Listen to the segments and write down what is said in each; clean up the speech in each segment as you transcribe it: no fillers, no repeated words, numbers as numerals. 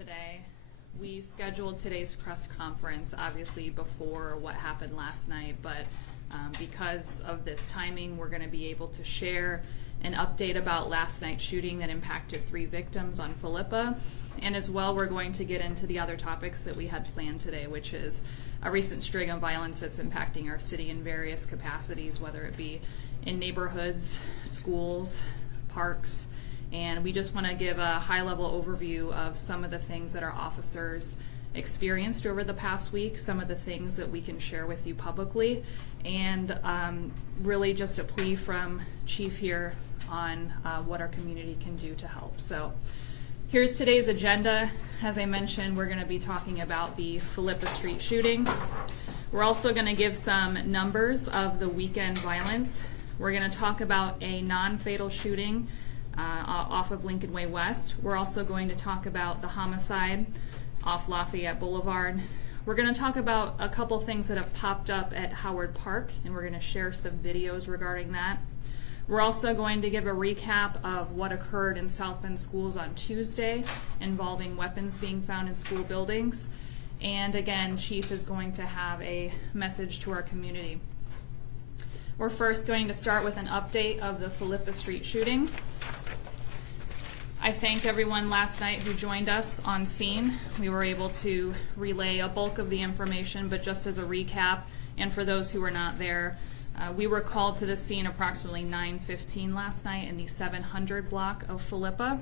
today. We scheduled today's press conference obviously before what happened last night, but because of this timing, we're going to be able to share an update about last night's shooting that impacted 3 victims on PHILLIPA. And as well, we're going to get into the other topics that we had planned today, which is a recent string of violence that's impacting our city in various capacities, whether it be in neighborhoods, schools, parks. And we just want to give a high-level overview of some of the things that our officers experienced over the past week, some of the things that we can share with you publicly, and really just a plea from Chief here on what our community can do to help. So here's today's agenda. As I mentioned, we're going to be talking about the Philippa Street shooting. We're also going to give some numbers of the weekend violence. We're going to talk about a non-fatal shooting off of Lincoln Way West. We're also going to talk about the homicide off Lafayette Boulevard. We're going to talk about a couple things that have popped up at Howard Park, and we're going to share some videos regarding that. We're also going to give a recap of what occurred in South Bend schools on Tuesday involving weapons being found in school buildings. And again, Chief is going to have a message to our community. We're first going to start with an update of the Philippa Street shooting. I thank everyone last night who joined us on scene. We were able to relay a bulk of the information, but just as a recap, and for those who were not there, we were called to the scene approximately 9:15 last night in the 700 block of Philippa.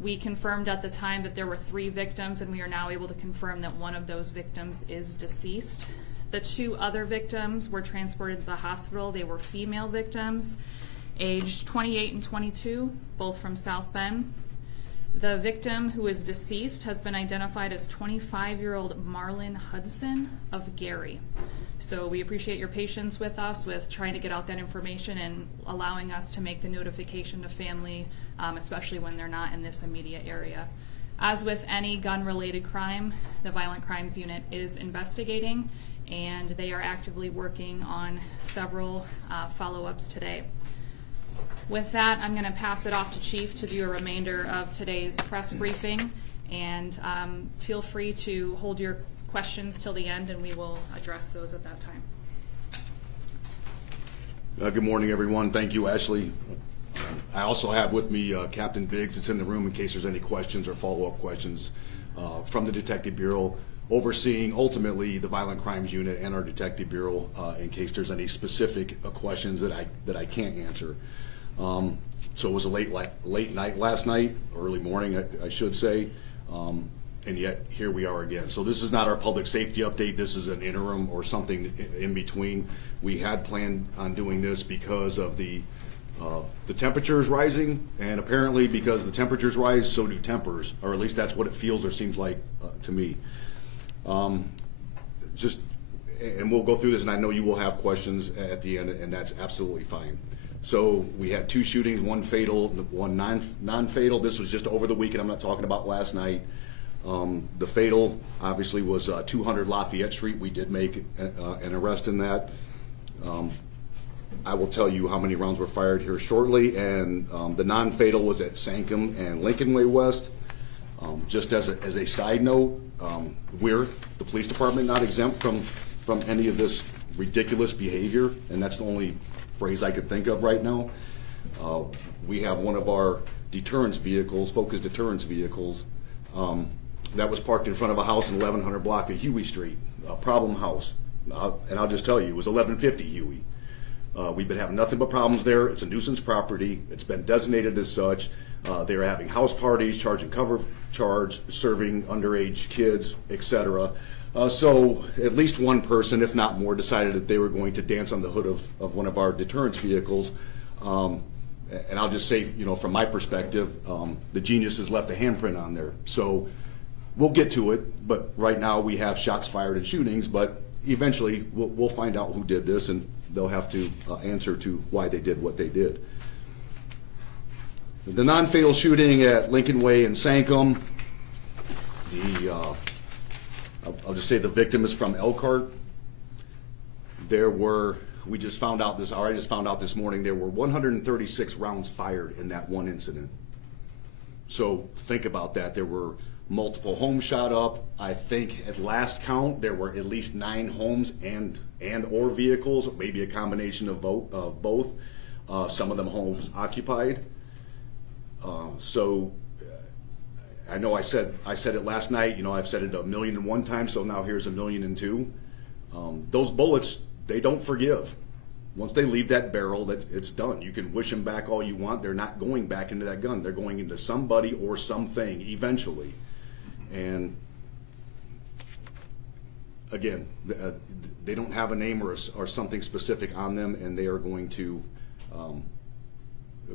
We confirmed at the time that there were 3 victims, and we are now able to confirm that one of those victims is deceased. The 2 other victims were transported to the hospital. They were female victims, aged 28 and 22, both from South Bend. The victim who is deceased has been identified as 25-year-old Marlon Hudson of Gary. So we appreciate your patience with us with trying to get out that information and allowing us to make the notification to family, especially when they're not in this immediate area. As with any gun-related crime, the Violent Crimes Unit is investigating, and they are actively working on several follow-ups today. With that, I'm going to pass it off to Chief to do a remainder of today's press briefing, and feel free to hold your questions till the end, and we will address those at that time. Good morning, everyone. Thank you, Ashley. I also have with me Captain Biggs. It's in the room in case there's any questions or follow-up questions from the Detective Bureau, overseeing ultimately the Violent Crimes Unit and our Detective Bureau in case there's any specific questions that I can't answer. So it was a late night last night, early morning, I should say, and yet here we are again. So this is not our public safety update. This is an interim or something in between. We had planned on doing this because of the temperatures rising, and apparently because the temperatures rise, so do tempers, or at least that's what it feels or seems like to me. And we'll go through this, and I know you will have questions at the end, and that's absolutely fine. So we had 2 shootings, 1 fatal, 1 non-fatal. This was just over the weekend. I'm not talking about last night. The fatal obviously was 200 Lafayette Street. We did make an arrest in that. I will tell you how many rounds were fired here shortly, and the non-fatal was at Sankum and Lincoln Way West. Just as a side note, we're, the police department, not exempt from any of this ridiculous behavior, and that's the only phrase I could think of right now. We have one of our deterrence vehicles, focused deterrence vehicles, that was parked in front of a house in 1100 block of Huey Street, a problem house. And I'll just tell you, it was 1150 Huey. We've been having nothing but problems there. It's a nuisance property. It's been designated as such. They were having house parties, charging cover charge, serving underage kids, etc. So at least one person, if not more, decided that they were going to dance on the hood of one of our deterrence vehicles. And I'll just say, you know, from my perspective, the genius has left a handprint on there. So we'll get to it, but right now we have shots fired and shootings, but eventually we'll find out who did this, and they'll have to answer to why they did what they did. The non-fatal shooting at Lincoln Way and Sankum, I'll just say the victim is from Elkhart. We just found out this, or I just found out this morning, there were 136 rounds fired in that one incident. So think about that. There were multiple homes shot up. I think at last count there were at least 9 homes and or vehicles, maybe a combination of both. Some of them homes occupied. So I know I said it last night. You know, I've said it 1,000,001 times. So now here's 1,000,002. Those bullets, they don't forgive. Once they leave that barrel, it's done. You can wish them back all you want. They're not going back into that gun. They're going into somebody or something eventually. And again, they don't have a name or something specific on them, and they are going to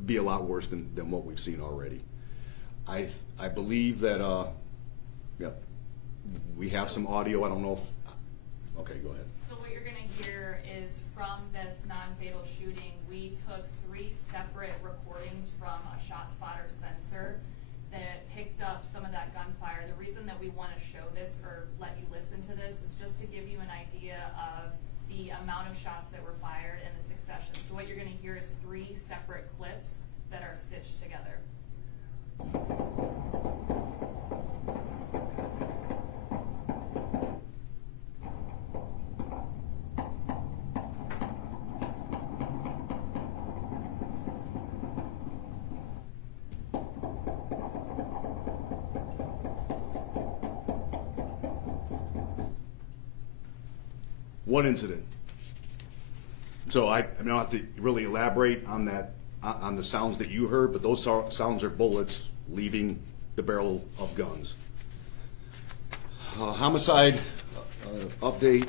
be a lot worse than what we've seen already. I believe that we have some audio. I don't know if okay, go ahead. So what you're going to hear is from this non-fatal shooting, we took 3 separate recordings from a shot spotter sensor that picked up some of that gunfire. The reason that we want to show this or let you listen to this is just to give you an idea of the amount of shots that were fired in the succession. So what you're going to hear is 3 separate clips that are stitched together. One incident. So I don't have to really elaborate on that, on the sounds that you heard, but those sounds are bullets leaving the barrel of guns. Homicide update.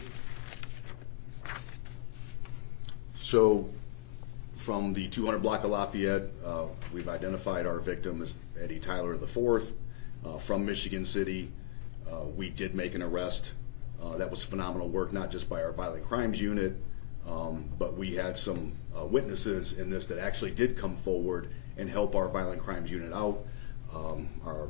So from the 200 block of Lafayette, we've identified our victim as Eddie Tyler IV from Michigan City. We did make an arrest. That was phenomenal work, not just by our violent crimes unit, but we had some witnesses in this that actually did come forward and help our violent crimes unit out. Our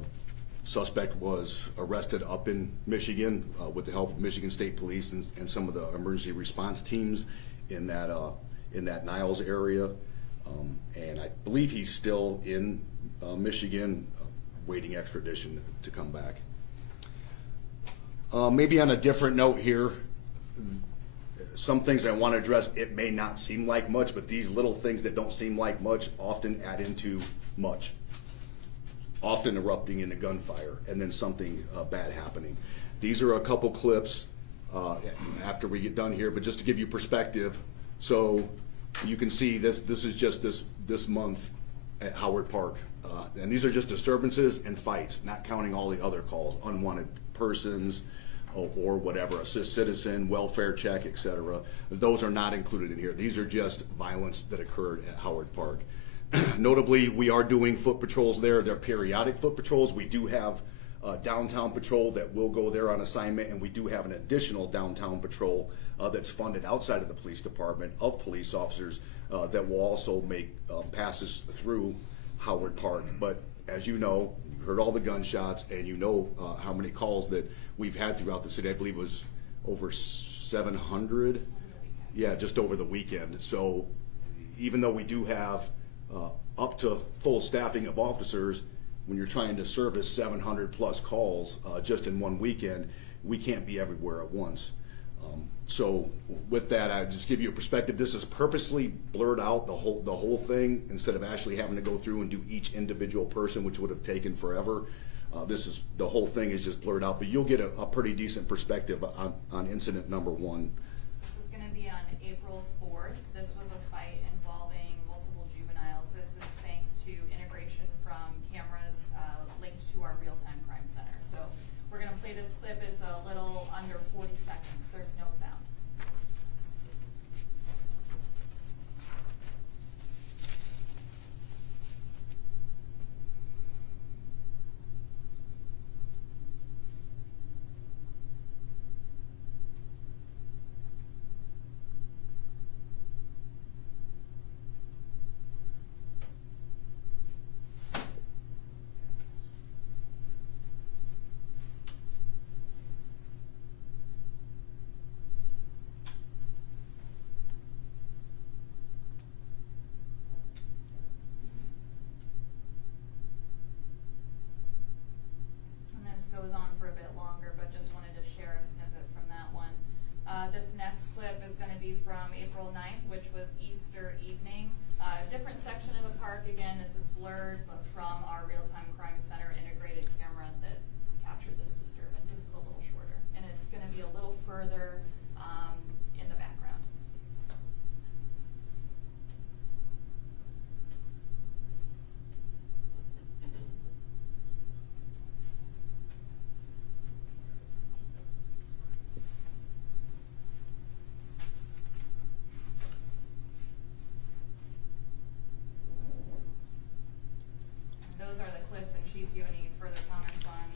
suspect was arrested up in Michigan with the help of Michigan State Police and some of the emergency response teams in that Niles area. And I believe he's still in Michigan, waiting extradition to come back. Maybe on a different note here, some things I want to address, it may not seem like much, but these little things that don't seem like much often add into much, often erupting into gunfire and then something bad happening. These are a couple clips after we get done here, but just to give you perspective, so you can see this is just this month at Howard Park. And these are just disturbances and fights, not counting all the other calls, unwanted persons, or whatever, assist citizen, welfare check, etc. Those are not included in here. These are just violence that occurred at Howard Park. Notably, we are doing foot patrols there. They're periodic foot patrols. We do have a downtown patrol that will go there on assignment, and we do have an additional downtown patrol that's funded outside of the police department of police officers that will also make passes through Howard Park. But as you know, you heard all the gunshots, and you know how many calls that we've had throughout the city. I believe it was over 700. Yeah, just over the weekend. So even though we do have up to full staffing of officers, when you're trying to service 700 plus calls just in one weekend, we can't be everywhere at once. So with that, I just give you a perspective. This is purposely blurred out, the whole thing, instead of actually having to go through and do each individual person, which would have taken forever. The whole thing is just blurred out, but you'll get a pretty decent perspective on incident number 1. This is going to be on April 4th. This was a fight involving multiple juveniles. This is thanks to integration from cameras linked to our real-time crime center. So we're going to play this clip. It's a little under 40 seconds. There's no sound.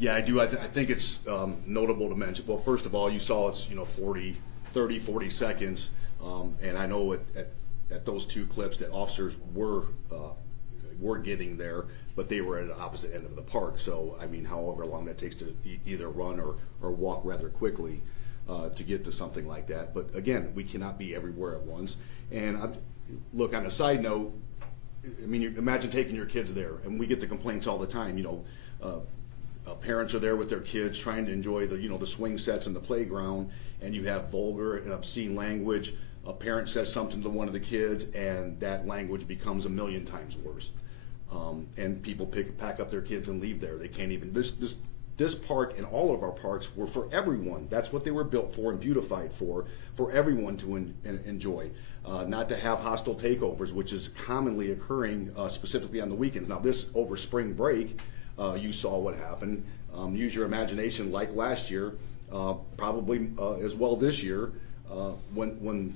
Yeah, I do. I think it's notable to mention. Well, first of all, you saw it's 40 seconds, and I know at those two clips that officers were getting there, but they were at the opposite end of the park. So I mean, however long that takes to either run or walk rather quickly to get to something like that. But again, we cannot be everywhere at once. And look, on a side note, I mean, imagine taking your kids there, and we get the complaints all the time. Parents are there with their kids trying to enjoy the swing sets in the playground, and you have vulgar and obscene language. A parent says something to one of the kids, and that language becomes a million times worse. And people pack up their kids and leave there. They can't even. This park and all of our parks were for everyone. That's what they were built for and beautified for everyone to enjoy. Not to have hostile takeovers, which is commonly occurring specifically on the weekends. Now, this over spring break, you saw what happened. Use your imagination, like last year, probably as well this year, when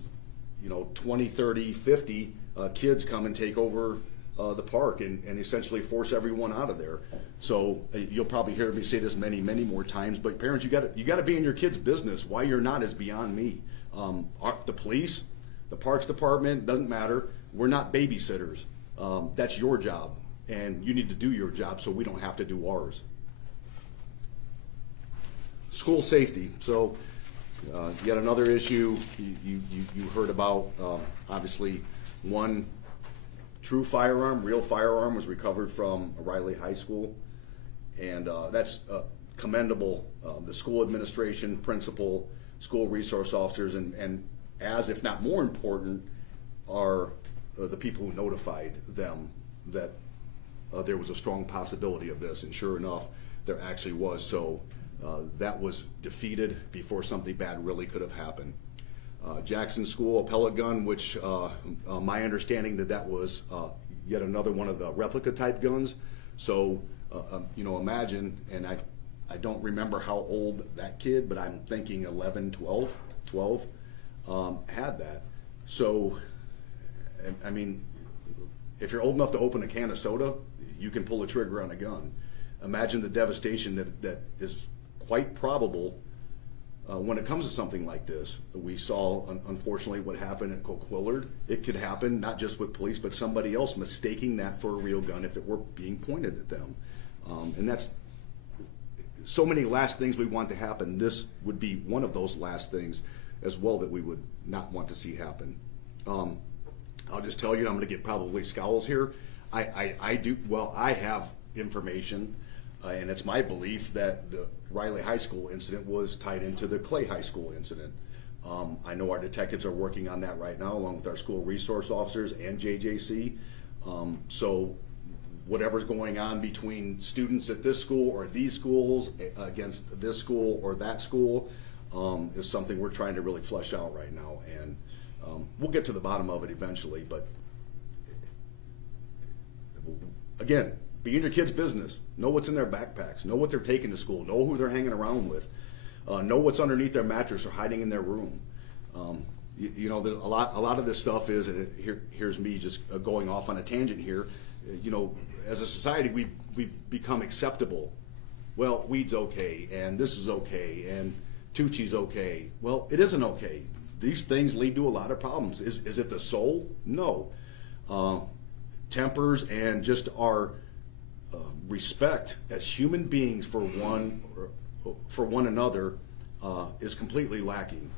20, 30, 50 kids come and take over the park and essentially force everyone out of there. So you'll probably hear me say this many, many more times. But parents, you got to be in your kids' business. Why you're not is beyond me. The police, the parks department, doesn't matter. We're not babysitters. That's your job, and you need to do your job so we don't have to do ours. School safety. So yet another issue you heard about. Obviously, one true firearm, real firearm, was recovered from Riley High School, and that's commendable. The school administration, principal, school resource officers, and as if not more important, are the people who notified them that there was a strong possibility of this, and sure enough, there actually was. So that was defeated before something bad really could have happened. Jackson School, a pellet gun, which my understanding that was yet another one of the replica type guns. So imagine, and I don't remember how old that kid, but I'm thinking 11, 12 had that. So, I mean, if you're old enough to open a can of soda, you can pull a trigger on a gun. Imagine the devastation that is quite probable when it comes to something like this. We saw, unfortunately, what happened at Coquillard. It could happen not just with police, but somebody else mistaking that for a real gun if it were being pointed at them. And that's so many last things we want to happen. This would be one of those last things as well that we would not want to see happen. I'll just tell you, I'm going to get probably scowls here. I have information, and it's my belief that the Riley High School incident was tied into the Clay High School incident. I know our detectives are working on that right now, along with our school resource officers and JJC. So whatever's going on between students at this school or these schools against this school or that school is something we're trying to really flesh out right now. And we'll get to the bottom of it eventually, but again, be in your kids' business. Know what's in their backpacks. Know what they're taking to school. Know who they're hanging around with. Know what's underneath their mattress or hiding in their room. A lot of this stuff is, and here's me just going off on a tangent here. As a society, we've become acceptable. Well, weed's okay, and this is okay, and Tucci's okay. Well, it isn't okay. These things lead to a lot of problems. Is it the soul? No. Tempers and just our respect as human beings for one another is completely lacking,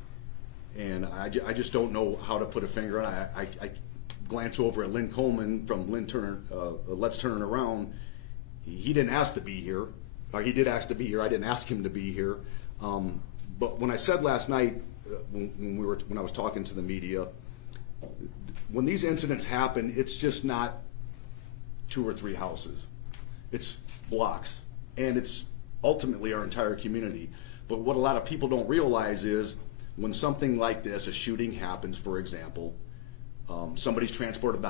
and I just don't know how to put a finger on it. I glance over at Lynn Coleman from Let's Turn It Around. He didn't ask to be here. He did ask to be here. I didn't ask him to be here. But when I said last night, when I was talking to the media, when these incidents happen, it's just not 2 or 3 houses. It's blocks, and it's ultimately our entire community. But what a lot of people don't realize is when something like this, a shooting happens, for example, somebody's transported to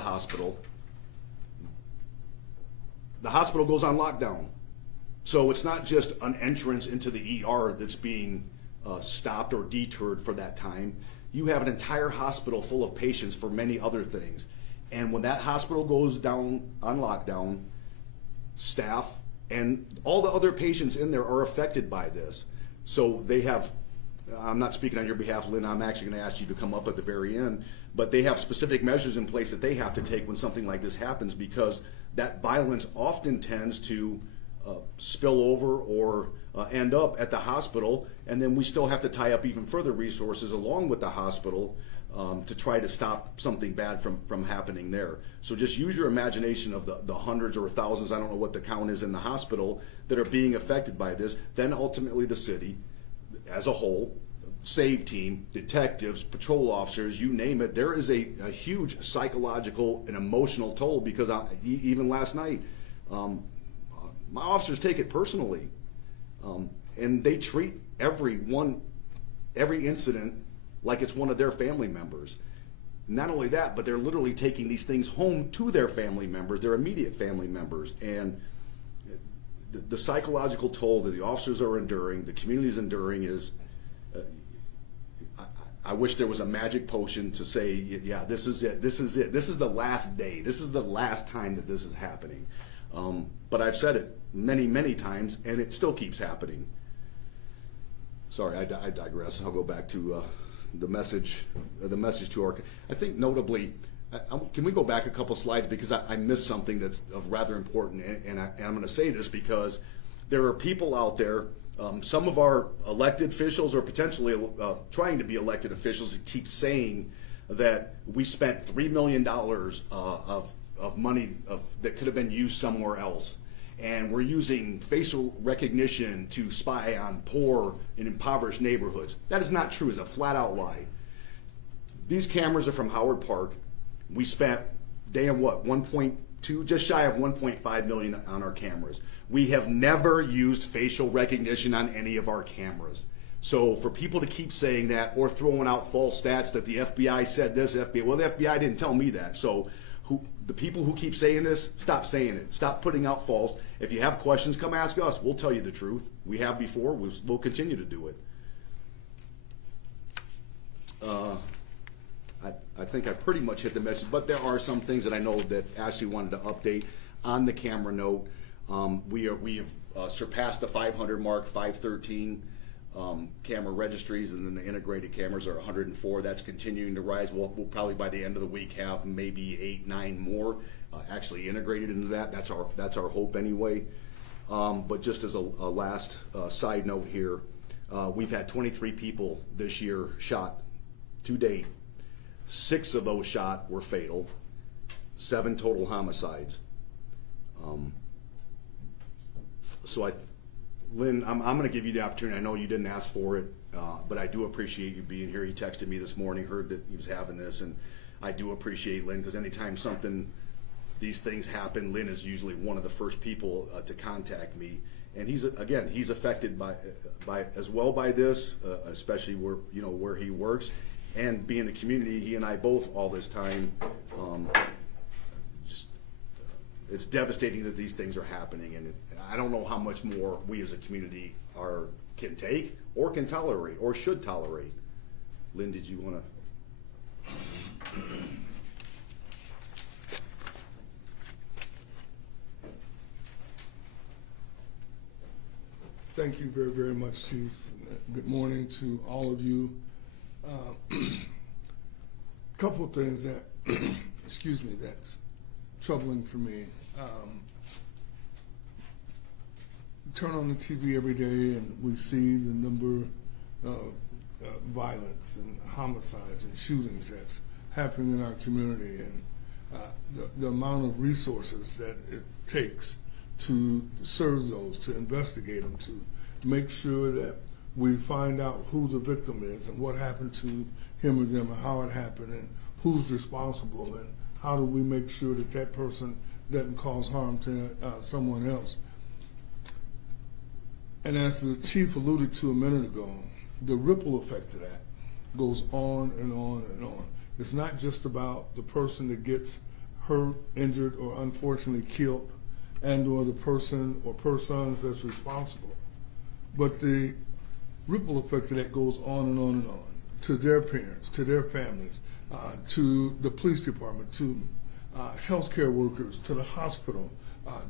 the hospital goes on lockdown. So it's not just an entrance into the ER that's being stopped or deterred for that time. You have an entire hospital full of patients for many other things. And when that hospital goes down on lockdown, staff And all the other patients in there are affected by this. So they have, I'm not speaking on your behalf, Lynn, I'm actually going to ask you to come up at the very end, but they have specific measures in place that they have to take when something like this happens, because that violence often tends to spill over or end up at the hospital, and then we still have to tie up even further resources along with the hospital to try to stop something bad from happening there. So just use your imagination of the hundreds or thousands, I don't know what the count is in the hospital, that are being affected by this. Then ultimately the city as a whole, SAVE team, detectives, patrol officers, you name it, there is a huge psychological and emotional toll, because even last night, my officers take it personally, and they treat every incident like it's one of their family members. Not only that, but they're literally taking these things home to their family members, their immediate family members. And the psychological toll that the officers are enduring, the community is enduring, is, I wish there was a magic potion to say, yeah, this is it, this is it, this is the last day, this is the last time that this is happening. But I've said it many, many times, and it still keeps happening. Sorry, I digress. I'll go back to the message to our, I think notably, can we go back a couple slides, because I missed something that's of rather important, and I'm going to say this because there are people out there, some of our elected officials or potentially trying to be elected officials, that keep saying that we spent $3 million of money that could have been used somewhere else, and we're using facial recognition to spy on poor and impoverished neighborhoods. That is not true. It's a flat out lie. These cameras are from Howard Park. We spent, damn what, 1.2, just shy of 1.5 million on our cameras. We have never used facial recognition on any of our cameras. So for people to keep saying that, or throwing out false stats that the FBI said this, well, the FBI didn't tell me that. So the people who keep saying this, stop saying it. Stop putting out false. If you have questions, come ask us. We'll tell you the truth. We have before. We'll continue to do it. I think I pretty much hit the message, but there are some things that I know that Ashley wanted to update on the camera note. We have surpassed the 500 mark, 513 camera registries, and then the integrated cameras are 104. That's continuing to rise. We'll probably by the end of the week have maybe 8, 9 more actually integrated into that. That's our hope anyway. But just as a last side note here, we've had 23 people this year shot to date. 6 of those shot were fatal. 7 total homicides. So Lynn, I'm going to give you the opportunity. I know you didn't ask for it, but I do appreciate you being here. He texted me this morning, heard that he was having this, and I do appreciate Lynn, because anytime these things happen, Lynn is usually one of the first people to contact me. And he's affected by as well by this, especially where he works, and being in the community. He and I both all this time. It's devastating that these things are happening, and I don't know how much more we as a community can take or can tolerate or should tolerate. Lynn, did you want to? Thank you very, very much, Chief. Good morning to all of you. Couple of things that, excuse me, that's troubling for me. Turn on the TV every day and we see the number of violence and homicides and shootings that's happening in our community, and the amount of resources that it takes to serve those, to investigate them, to make sure that we find out who the victim is and what happened to him or them and how it happened and who's responsible, and how do we make sure that that person doesn't cause harm to someone else. And as the Chief alluded to a minute ago, the ripple effect of that goes on and on and on. It's not just about the person that gets hurt, injured, or unfortunately killed, and or the person or persons that's responsible, but the ripple effect of that goes on and on and on, to their parents, to their families, to the police department, to healthcare workers, to the hospital,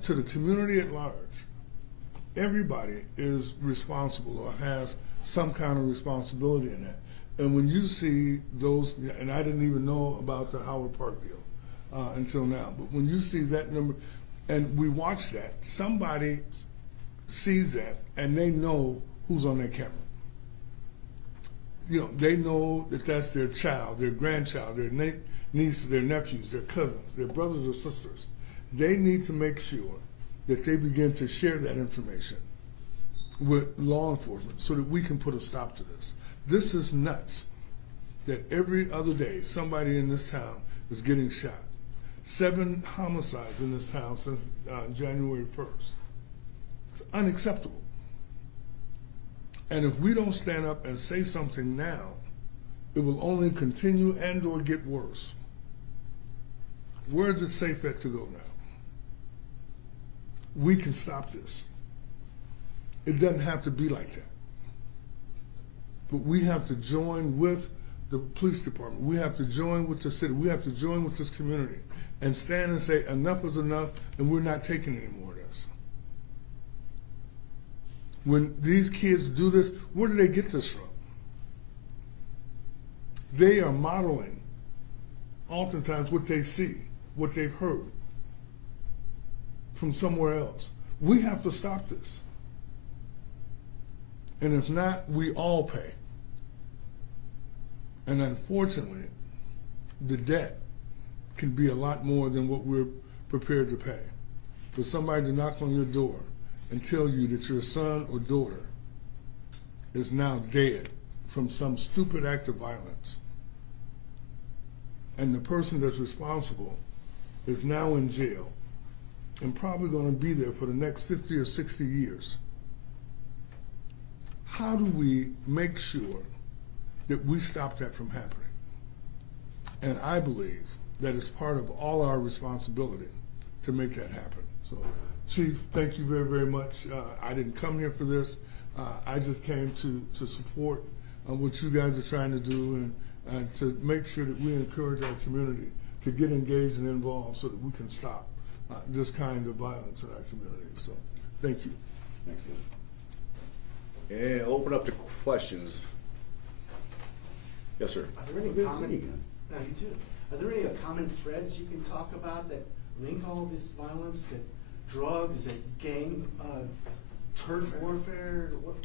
to the community at large. everybody is responsible or has some kind of responsibility in that. And when you see those, and I didn't even know about the Howard Park deal until now, but when you see that number, and we watch that, somebody sees that and they know who's on their camera. You know, they know that that's their child, their grandchild, their niece, their nephews, their cousins, their brothers or sisters. They need to make sure that they begin to share that information with law enforcement so that we can put a stop to this. This is nuts that every other day somebody in this town is getting shot. 7 homicides in this town since January 1st. It's unacceptable. And if we don't stand up and say something now, it will only continue and or get worse. Where is it safe at to go now? We can stop this. It doesn't have to be like that. But we have to join with the police department. We have to join with the city. We have to join with this community and stand and say enough is enough and we're not taking any more of this. When these kids do this, where do they get this from? They are modeling oftentimes what they see, what they've heard from somewhere else. We have to stop this. And if not, we all pay. And unfortunately, the debt can be a lot more than what we're prepared to pay. For somebody to knock on your door and tell you that your son or daughter is now dead from some stupid act of violence, and the person that's responsible is now in jail and probably going to be there for the next 50 or 60 years. How do we make sure that we stop that from happening? And I believe that it's part of all our responsibility to make that happen. So, Chief, thank you very, very much. I didn't come here for this. I just came to support what you guys are trying to do and to make sure that we encourage our community to get engaged and involved so that we can stop this kind of violence in our community. So, thank you. Excellent. And open up to questions. Yes, sir. Are there any common? No, you too. Are there any common threads you can talk about that link all this violence? Is it drugs? Is it gang turf warfare? What?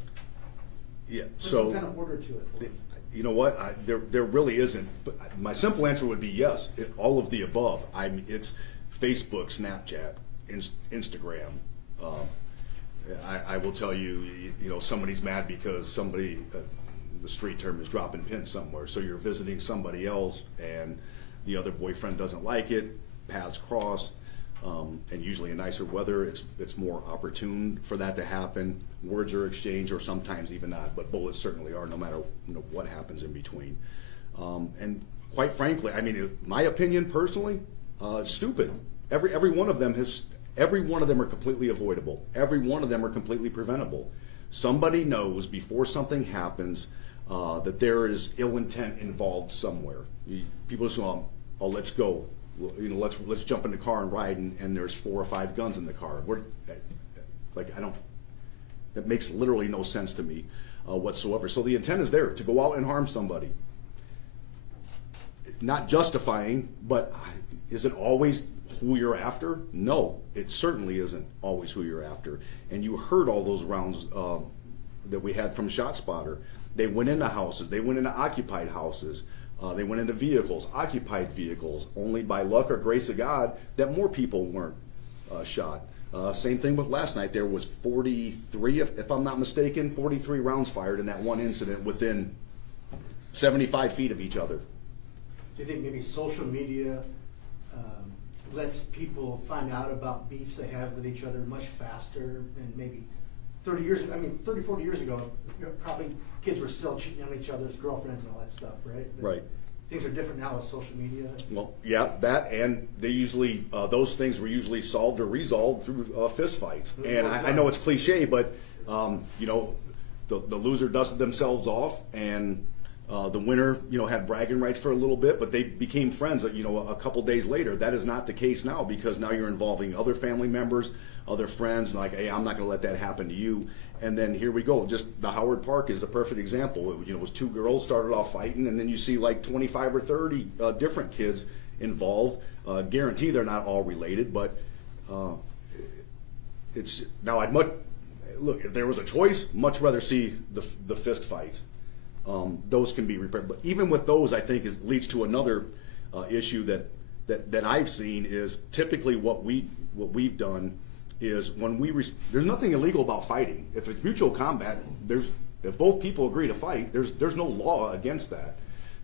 Yeah. There's So some kind of order to it. For you know what? There really isn't. But my simple answer would be yes. All of the above. It's Facebook, Snapchat, Instagram. I will tell you, you know, somebody's mad because somebody, the street term is dropping pins somewhere. So you're visiting somebody else, and the other boyfriend doesn't like it. Paths cross, and usually in nicer weather, it's more opportune for that to happen. Words are exchanged, or sometimes even not. But bullets certainly are, no matter what happens in between. And quite frankly, I mean, my opinion personally, stupid. Every one of them has. Every one of them are completely avoidable. Every one of them are completely preventable. Somebody knows before something happens that there is ill intent involved somewhere. People just go, "Oh, let's go. You know, let's jump in the car and ride." And there's 4 or 5 guns in the car. That makes literally no sense to me whatsoever. So the intent is there to go out and harm somebody. Not justifying, but is it always who you're after? No, it certainly isn't always who you're after. And you heard all those rounds that we had from ShotSpotter. They went into houses. They went into occupied houses. They went into vehicles, occupied vehicles. Only by luck or grace of God that more people weren't shot. Same thing with last night. There was 43, if I'm not mistaken, 43 rounds fired in that one incident within 75 feet of each other. Do you think maybe social media lets people find out about beefs they have with each other much faster than maybe 30, 40 years ago, probably kids were still cheating on each other's girlfriends and all that stuff, right? Right. Things are different now with social media. Well, yeah, that, and they usually, those things were usually solved or resolved through fist fights. And I know it's cliche, but, you know, the loser dusted themselves off, and The winner, had bragging rights for a little bit, but they became friends, a couple days later. That is not the case now, because now you're involving other family members, other friends, like, hey, I'm not going to let that happen to you. And then here we go. Just the Howard Park is a perfect example. It was two girls started off fighting, and then you see like 25 or 30 different kids involved. Guarantee they're not all related, but it's now look, if there was a choice, much rather see the fist fights. Those can be repaired, but even with those, I think leads to another issue that I've seen is typically what we've done is when there's nothing illegal about fighting. If it's mutual combat, if both people agree to fight, there's no law against that.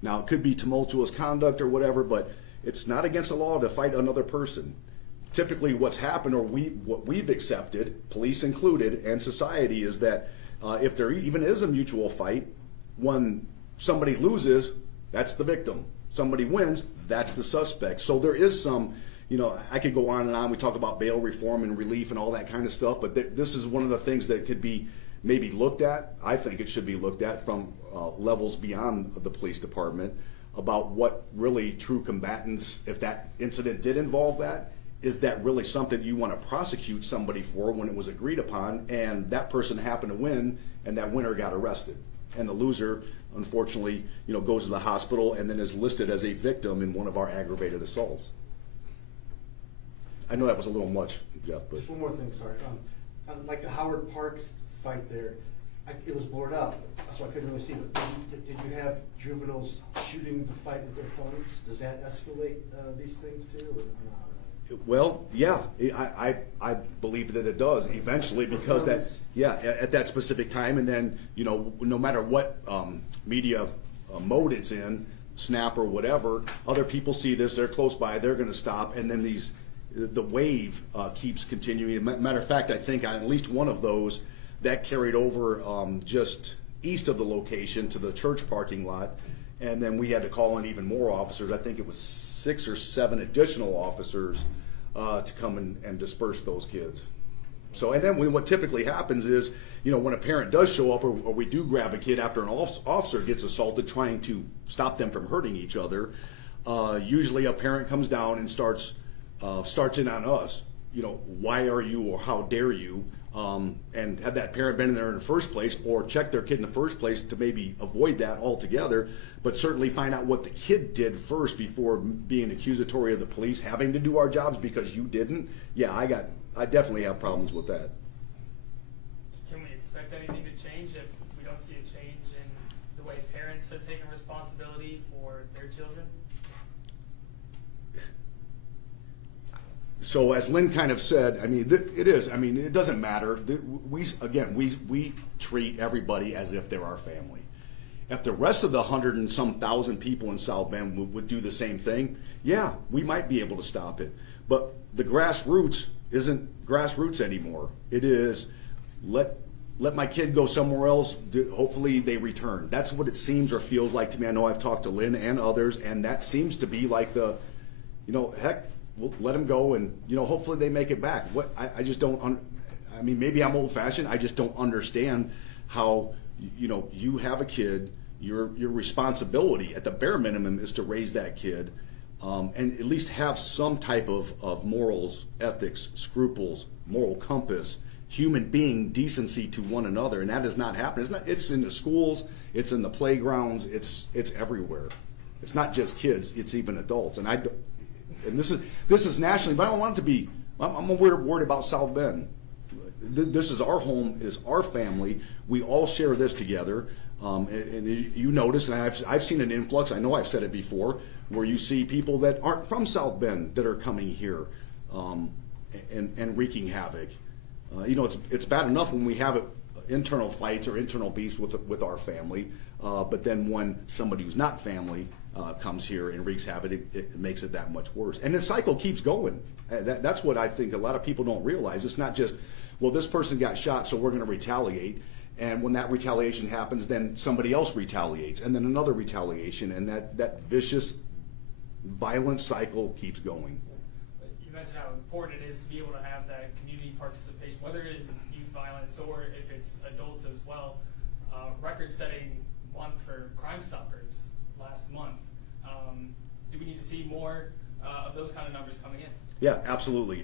Now it could be tumultuous conduct or whatever, but it's not against the law to fight another person. Typically, what's happened, or what we've accepted, police included, and society, is that if there even is a mutual fight, when somebody loses, that's the victim. Somebody wins, that's the suspect. So there is some, I could go on and on. We talk about bail reform and relief and all that kind of stuff, but this is one of the things that could be maybe looked at. I think it should be looked at from levels beyond the police department about what really true combatants, if that incident did involve that, is that really something you want to prosecute somebody for when it was agreed upon and that person happened to win and that winner got arrested? And the loser, unfortunately, goes to the hospital and then is listed as a victim in one of our aggravated assaults. I know that was a little much, Jeff, but just one more thing, sorry. Like the Howard Parks fight there, it was blurred up, so I couldn't really see. But did you have juveniles shooting the fight with their phones? Does that escalate these things too, or not? Well, yeah, I believe that it does eventually, because at that specific time, and then no matter what media mode it's in, Snap or whatever, other people see this, they're close by, they're going to stop, and then the wave keeps continuing. Matter of fact, I think on at least one of those that carried over just east of the location to the church parking lot, and then we had to call in even more officers. I think it was 6 or 7 additional officers to come and disperse those kids. So, and then what typically happens is, when a parent does show up, or we do grab a kid after an officer gets assaulted, trying to stop them from hurting each other, usually a parent comes down and starts in on us. Why are you, or how dare you? And had that parent been in there in the first place, or check their kid in the first place to maybe avoid that altogether, but certainly find out what the kid did first before being accusatory of the police having to do our jobs because you didn't. Yeah, I definitely have problems with that. Can we expect anything to change if we don't see a change in the way parents have taken responsibility for their children? So as Lynn kind of said, it is. It doesn't matter. We treat everybody as if they're our family. If the rest of the 100 and some thousand people in South Bend would do the same thing, yeah, we might be able to stop it. But the grassroots isn't grassroots anymore. It is let my kid go somewhere else. Hopefully they return. That's what it seems or feels like to me. I know I've talked to Lynn and others, and that seems to be like heck. We'll let them go, and hopefully they make it back. I just don't. Maybe I'm old-fashioned. I just don't understand how you have a kid. Your responsibility at the bare minimum is to raise that kid, and at least have some type of morals, ethics, scruples, moral compass, human being decency to one another, and that is not happening. It's in the schools. It's in the playgrounds. It's everywhere. It's not just kids. It's even adults, and this is nationally, but I don't want it to be. I'm worried about South Bend. This is our home, is our family. We all share this together. And you notice, and I've seen an influx. I know I've said it before, where you see people that aren't from South Bend that are coming here and wreaking havoc. It's bad enough when we have internal fights or internal beefs with our family, but then when somebody who's not family comes here and wreaks havoc, it makes it that much worse. And the cycle keeps going. That's what I think a lot of people don't realize. It's not just, well, this person got shot, so we're going to retaliate. And when that retaliation happens, then somebody else retaliates, and then another retaliation, and that vicious, violent cycle keeps going. You mentioned how important it is to be able to have that community participation, whether it is youth violence or if it's adults as well. Record-setting one for Crime Stoppers last month. Do we need to see more of those kind of numbers coming in? Yeah, absolutely.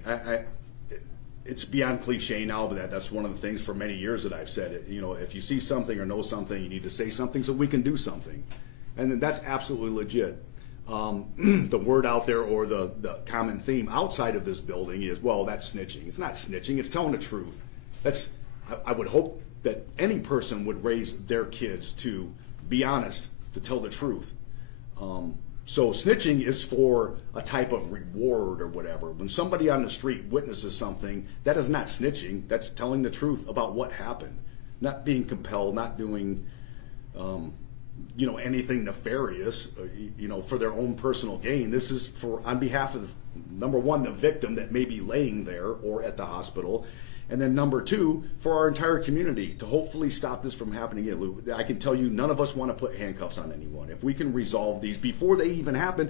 It's beyond cliche now, but that's one of the things for many years that I've said. You know, if you see something or know something, you need to say something so we can do something. And that's absolutely legit. The word out there, or the common theme outside of this building is, well, that's snitching. It's not snitching, it's telling the truth. I would hope that any person would raise their kids to be honest, to tell the truth. So snitching is for a type of reward or whatever. When somebody on the street witnesses something, that is not snitching. That's telling the truth about what happened. Not being compelled, not doing, anything nefarious, for their own personal gain. This is on behalf of, number one, the victim that may be laying there or at the hospital. And then number two, for our entire community, to hopefully stop this from happening again. Lou, I can tell you, none of us want to put handcuffs on anyone. If we can resolve these before they even happen,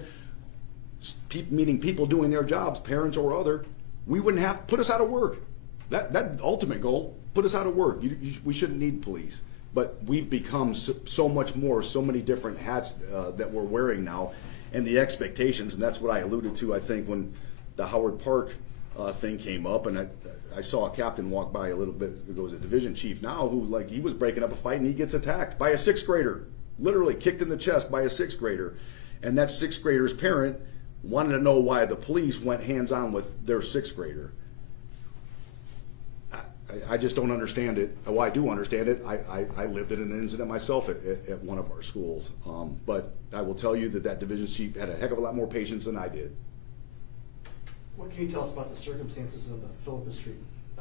meaning people doing their jobs, parents or other, we wouldn't have, put us out of work. That ultimate goal, put us out of work. We shouldn't need police. But we've become so much more, so many different hats that we're wearing now, and the expectations, and that's what I alluded to, I think, when the Howard Park thing came up, and I saw a captain walk by a little bit ago, was a division chief now, who, he was breaking up a fight and he gets attacked by a 6th grader, literally kicked in the chest by a 6th grader. And that 6th grader's parent wanted to know why the police went hands-on with their 6th grader. I just don't understand it. Well, I do understand it. I lived in an incident myself at one of our schools. But I will tell you that division chief had a heck of a lot more patience than I did. What can you tell us about the circumstances of the PHILLIPA Street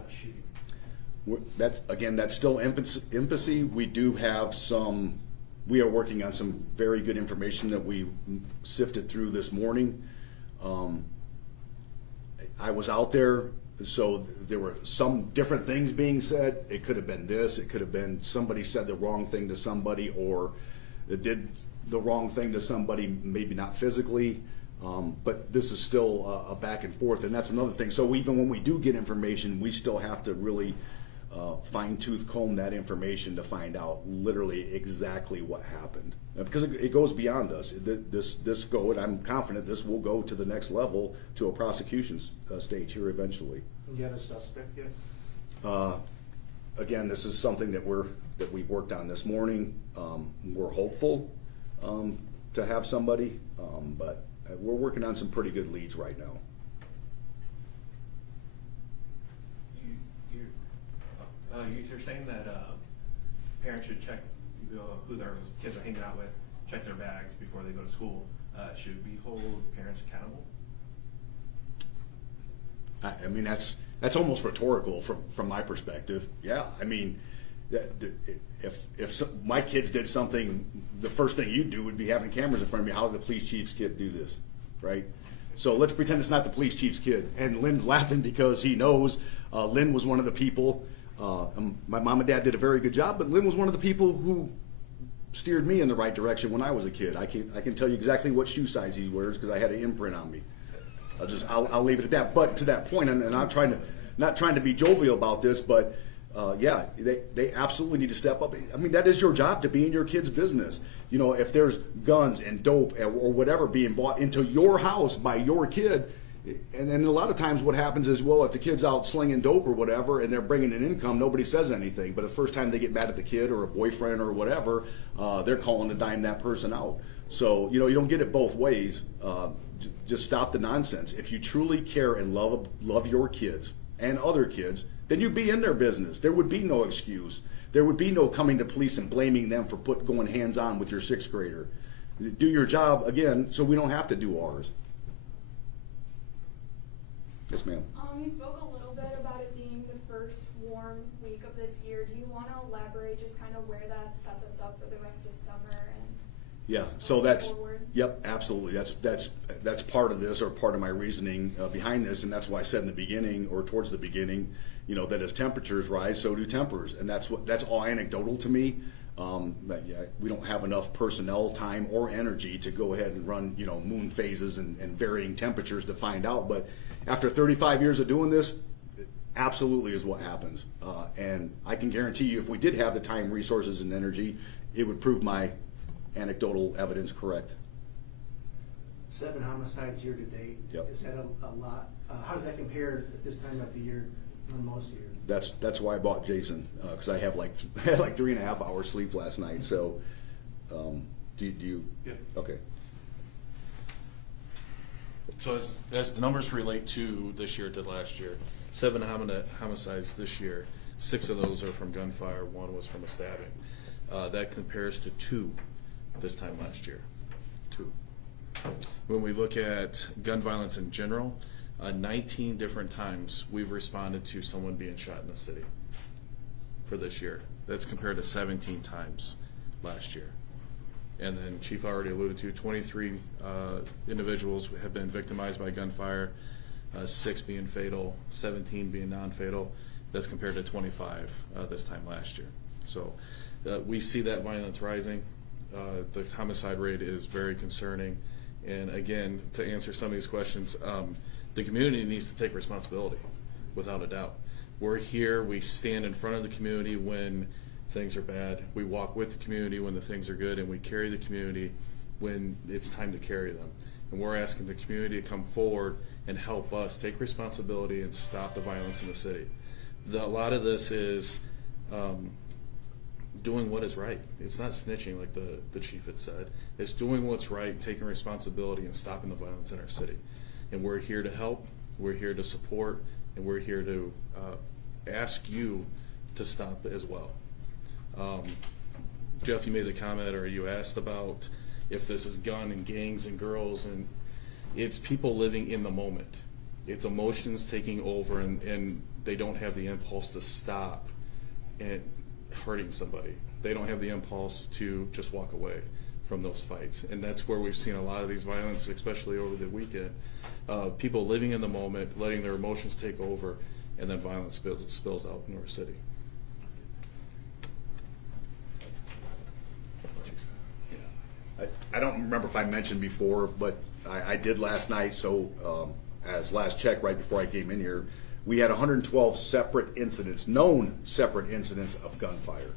shooting? That's still infancy. We are working on some very good information that we sifted through this morning. I was out there, so there were some different things being said. It could have been this, it could have been somebody said the wrong thing to somebody, or it did the wrong thing to somebody, maybe not physically. But this is still a back and forth, and that's another thing. So even when we do get information, we still have to really fine-tooth comb that information to find out literally exactly what happened, because it goes beyond us. And I'm confident this will go to the next level, to a prosecution stage here eventually. Do you have a suspect yet? Again, this is something that we worked on this morning. We're hopeful to have somebody, but we're working on some pretty good leads right now. You're saying that parents should check who their kids are hanging out with, check their bags before they go to school. Should we hold parents accountable? I mean, that's almost rhetorical from my perspective. Yeah, I mean, if my kids did something, the first thing you'd do would be having cameras in front of me. How did the police chief's kid do this, right? So let's pretend it's not the police chief's kid. And Lynn's laughing because he knows Lynn was one of the people. My mom and dad did a very good job, but Lynn was one of the people who steered me in the right direction when I was a kid. I can tell you exactly what shoe size he wears because I had an imprint on me. I'll leave it at that. But to that point, and I'm not trying to be jovial about this, but yeah, they absolutely need to step up. I mean, that is your job, to be in your kid's business. You know, if there's guns and dope or whatever being bought into your house by your kid, and then a lot of times what happens is, well, if the kid's out slinging dope or whatever and they're bringing in income, nobody says anything. But the first time they get mad at the kid or a boyfriend or whatever, they're calling to dime that person out. So, you don't get it both ways. Just stop the nonsense. If you truly care and love your kids and other kids, then you'd be in their business. There would be no excuse. There would be no coming to police and blaming them for going hands-on with your 6th grader. Do your job, again, so we don't have to do ours. Yes, ma'am. You spoke a little bit about it being the first warm week of this year. Do you want to elaborate just kind of where that sets us up for the rest of summer? Yeah, so that's, forward? Yep, absolutely. That's part of this, or part of my reasoning behind this, and that's why I said in the beginning, or towards the beginning, that as temperatures rise, so do tempers, and that's all anecdotal to me. But yeah, we don't have enough personnel, time, or energy to go ahead and run, moon phases and varying temperatures to find out. But after 35 years of doing this, absolutely is what happens. And I can guarantee you, if we did have the time, resources, and energy, it would prove my anecdotal evidence correct. 7 homicides year to date. Yep. Is that a lot? How does that compare at this time of the year on most years? That's why I bought Jason, because I have like I had like 3.5 hours sleep last night. So, do you? Yeah. Okay. So as the numbers relate to this year to last year, 7 homicides this year, 6 of those are from gunfire, 1 was from a stabbing. That compares to 2 this time last year. 2. When we look at gun violence in general, 19 different times we've responded to someone being shot in the city for this year. That's compared to 17 times last year. And then Chief already alluded to 23 individuals have been victimized by gunfire, 6 being fatal, 17 being non-fatal. That's compared to 25 this time last year. So we see that violence rising. The homicide rate is very concerning. And again, to answer some of these questions, the community needs to take responsibility, without a doubt. We're here, we stand in front of the community when things are bad. We walk with the community when the things are good, and we carry the community when it's time to carry them. And we're asking the community to come forward and help us take responsibility and stop the violence in the city. A lot of this is doing what is right. It's not snitching like the chief had said. It's doing what's right, taking responsibility, and stopping the violence in our city. And we're here to help, we're here to support, and we're here to ask you to stop as well. Jeff, you made the comment, or you asked about if this is gun and gangs and girls, and it's people living in the moment. It's emotions taking over, and they don't have the impulse to stop and hurting somebody. They don't have the impulse to just walk away from those fights. And that's where we've seen a lot of these violence, especially over the weekend. People living in the moment, letting their emotions take over, and then violence spills out in our city. I don't remember if I mentioned before, but I did last night. So as last check right before I came in here, we had 112 separate incidents, known separate incidents of gunfire.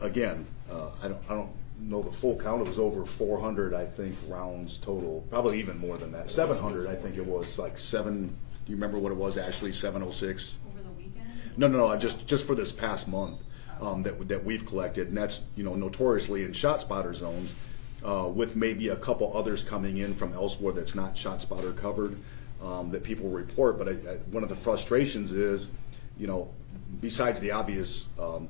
Again, I don't know the full count. It was over 400, I think, rounds total. Probably even more than that. 700, I think it was. Like 7. Do you remember what it was? Actually, 706. Over the weekend? No. Just for this past month that we've collected, and that's notoriously in shot spotter zones. With maybe a couple others coming in from elsewhere that's not shot spotter covered that people report. But one of the frustrations is, besides the obvious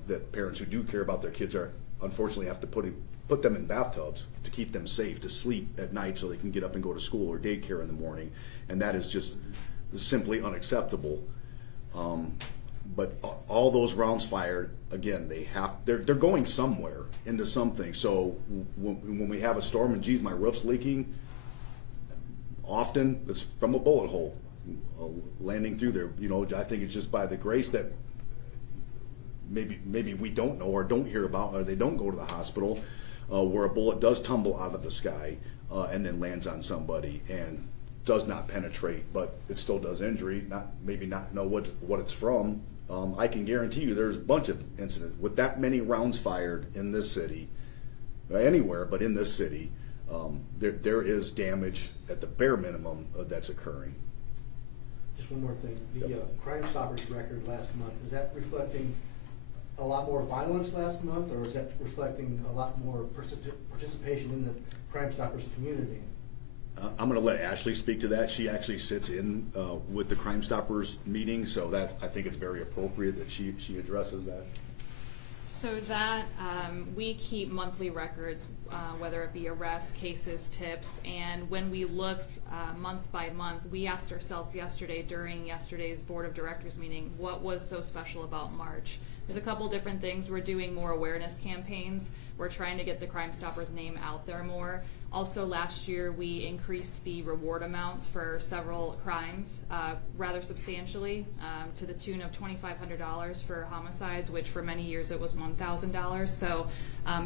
that parents who do care about their kids are unfortunately have to put them in bathtubs to keep them safe to sleep at night so they can get up and go to school or daycare in the morning, and that is just simply unacceptable. But all those rounds fired, again, they're going somewhere into something. So when we have a storm and geez, my roof's leaking, often it's from a bullet hole landing through there. I think it's just by the grace that maybe we don't know or don't hear about, or they don't go to the hospital, where a bullet does tumble out of the sky and then lands on somebody and does not penetrate, but it still does injury. Maybe not know what it's from. I can guarantee you there's a bunch of incidents with that many rounds fired in this city, anywhere but in this city. There is damage at the bare minimum that's occurring. Just one more thing. The Crime Stoppers record last month, is that reflecting a lot more violence last month, or is that reflecting a lot more participation in the Crime Stoppers community? I'm going to let Ashley speak to that. She actually sits in with the Crime Stoppers meeting, so I think it's very appropriate that she addresses that. So that we keep monthly records, whether it be arrests, cases, tips, and when we look month by month, we asked ourselves yesterday during yesterday's board of directors meeting, what was so special about March? There's a couple different things. We're doing more awareness campaigns. We're trying to get the Crime Stoppers name out there more. Also, last year we increased the reward amounts for several crimes rather substantially, to the tune of $2,500 for homicides, which for many years it was $1,000. So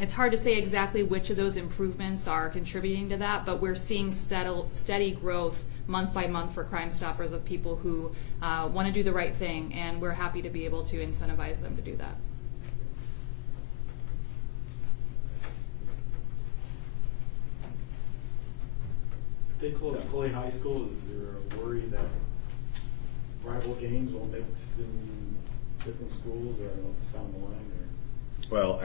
it's hard to say exactly which of those improvements are contributing to that, but we're seeing steady growth month by month for Crime Stoppers of people who want to do the right thing, and we're happy to be able to incentivize them to do that. If they close Clay High School, is there a worry that rival games will mix in different schools, or it's down the line? Or? Well,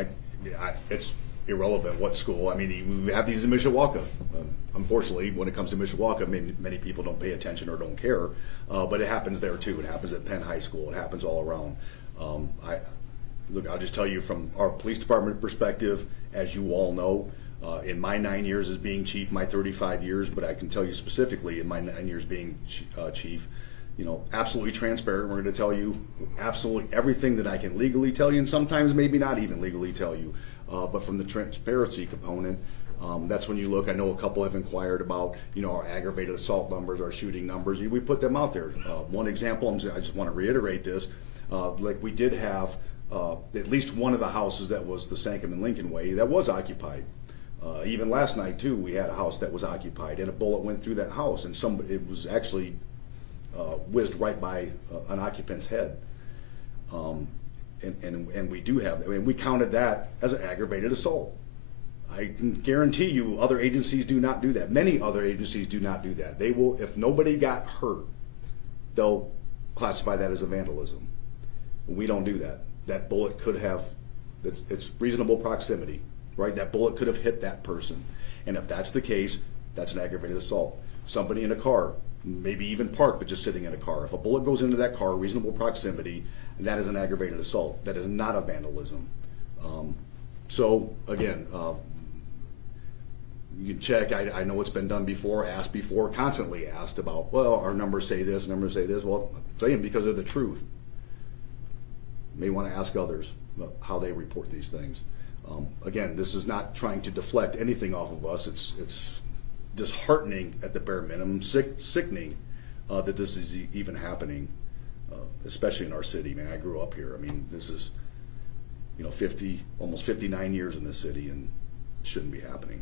it's irrelevant what school. I mean, we have these in Mishawaka. Unfortunately, when it comes to Mishawaka, many people don't pay attention or don't care, but it happens there too. It happens at Penn High School. It happens all around. Look, I'll just tell you from our police department perspective, as you all know, in my 9 years as being chief, my 35 years, but I can tell you specifically in my 9 years being chief, you know, absolutely transparent. We're going to tell you absolutely everything that I can legally tell you, and sometimes maybe not even legally tell you. But from the transparency component, that's when you look. I know a couple have inquired about, you know, our aggravated assault numbers, our shooting numbers. We put them out there. One example, I just want to reiterate this, like we did have at least one of the houses that was the Sankum and Lincoln Way that was occupied. Even last night too, we had a house that was occupied, and a bullet went through that house, and it was actually whizzed right by an occupant's head. And we do have, I mean, we counted that as an aggravated assault. I can guarantee you other agencies do not do that. Many other agencies do not do that. They will, if nobody got hurt, they'll classify that as a vandalism. We don't do that. That bullet could have, it's reasonable proximity, right? That bullet could have hit that person. And if that's the case, that's an aggravated assault. Somebody in a car, maybe even parked, but just sitting in a car. If a bullet goes into that car, reasonable proximity, that is an aggravated assault. That is not a vandalism. So again, you can check. I know it's been done before, asked before, constantly asked about, well, our numbers say this, numbers say this. Well, I'm saying because they're the truth. You may want to ask others how they report these things. Again, this is not trying to deflect anything off of us. It's disheartening at the bare minimum, sickening that this is even happening, especially in our city. Man, I grew up here. I mean, this is, you know, almost 59 years in this city, and it shouldn't be happening.